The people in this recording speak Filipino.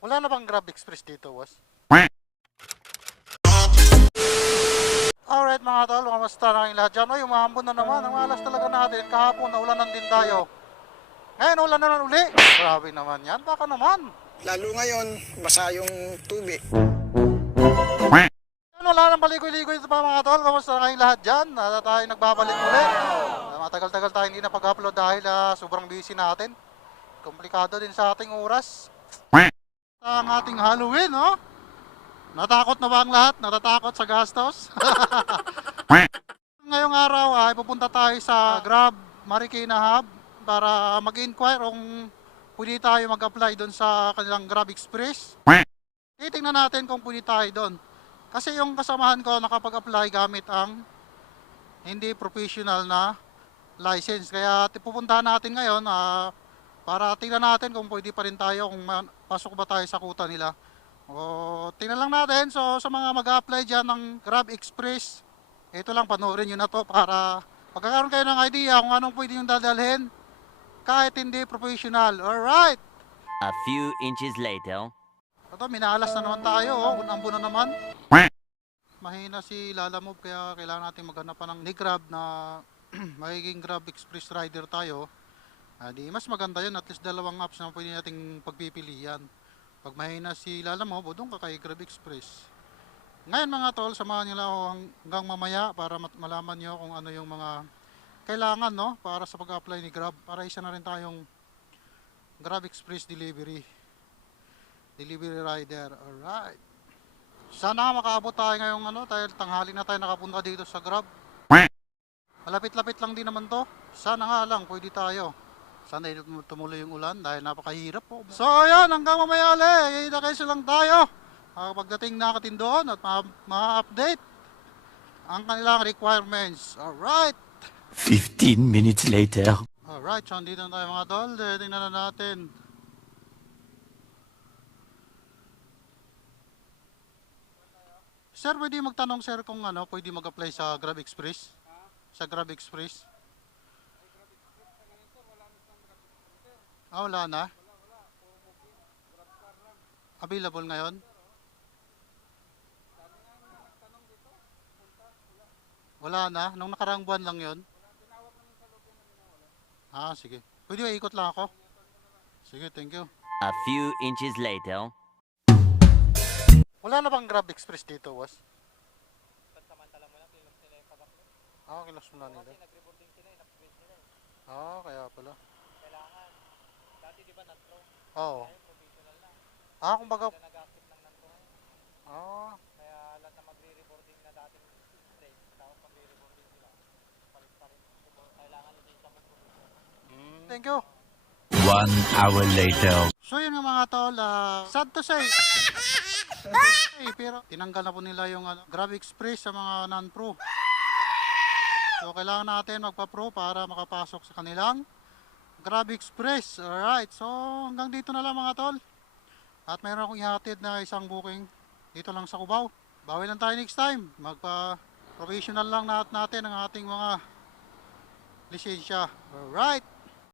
Wala na bang Grab Express dito, boss? Alright mga tol, kamusta na kayong lahat dyan? Uy, umahambon na naman. Ang alas talaga natin. Kahapon, naulanan din tayo. Ngayon, ulan na naman uli. Grabe naman yan. Baka naman. Lalo ngayon, basa yung tubig. Wala nang paligoy-ligoy ito pa mga tol. Kamusta na kayong lahat dyan? Tayo nagbabalik uli. Matagal-tagal tayo hindi na pag-upload dahil sobrang busy natin. Komplikado din sa ating oras. Ang ating Halloween, no? Natakot na ba ang lahat? Natatakot sa gastos? Ngayong araw ay pupunta tayo sa Grab Marikina Hub para mag-inquire kung pwede tayo mag-apply doon sa kanilang Grab Express. Titingnan natin kung pwede tayo doon. Kasi yung kasamahan ko nakapag-apply gamit ang hindi professional na license. Kaya pupuntahan natin ngayon para tingnan natin kung pwede pa rin tayo, kung pasok ba tayo sa kuta nila. O, tingnan lang natin. So, sa mga mag-apply dyan ng Grab Express, ito lang, panoorin nyo na to para magkakaroon kayo ng idea kung anong pwede yung dadalhin kahit hindi professional. Alright! A few inches later. Ito, minalas na naman tayo. Unambo na naman. Mahina si Lalamove kaya kailangan natin maghanap pa ng Grab na magiging Grab Express rider tayo. Di mas maganda yun. At least dalawang apps na pwede nating pagpipilian. Pag mahina si Lalamove, doon ka kay Grab Express. Ngayon mga tol, samahan nyo lang ako hanggang mamaya para malaman nyo kung ano yung mga kailangan, no, para sa pag-apply ni Grab. Para isa na rin tayong Grab Express delivery rider. Alright. Sana makaabot tayo ngayong dahil tanghali na tayo nakapunta dito sa Grab. Malapit-lapit lang din naman to. Sana nga lang pwede tayo. Sana tumuloy yung ulan dahil napakahirap po. So ayan, hanggang mamaya ulit. Idakayso lang tayo. Pagdating nakatin doon at ma-update ang kanilang requirements. Alright. 15 minutes later. Alright, so andito na tayo mga tol. Tingnan na natin. Sir, pwede magtanong sir kung pwede mag-apply sa Grab Express? Sa Grab Express? Wala na? Available ngayon? Wala na? Nung nakaraang buwan lang yon? Sige. Pwede ba ikot lang ako? Sige, thank you. A few inches later. Wala na bang Grab Express dito, boss? Pansamantala mo lang, kilos nila yung pabaklo. Kilos mo na nila. Kasi nag-reporting sila, in-upgrade nila eh. Kaya pala. Kailangan. Dati di ba nantro? Oo. Ngayon professional na. Kumbaga, Sila nag-active ng nantro ngayon. Kaya lahat na magre-reporting na dating straight, tapos magre-reporting sila. Palit pa rin. Kailangan lisensya mo professional. Thank you. 1 hour later. So yun nga mga tol, sad to say. Pero tinanggal na po nila yung Grab Express sa mga non-pro. So kailangan natin magpa-pro para makapasok sa kanilang Grab Express. Alright, so hanggang dito na lang mga tol. At mayroon akong ihatid na isang booking dito lang sa Cubao. Bawi lang tayo next time. Magpa-provisional lang natin ang ating mga lisensya. Alright.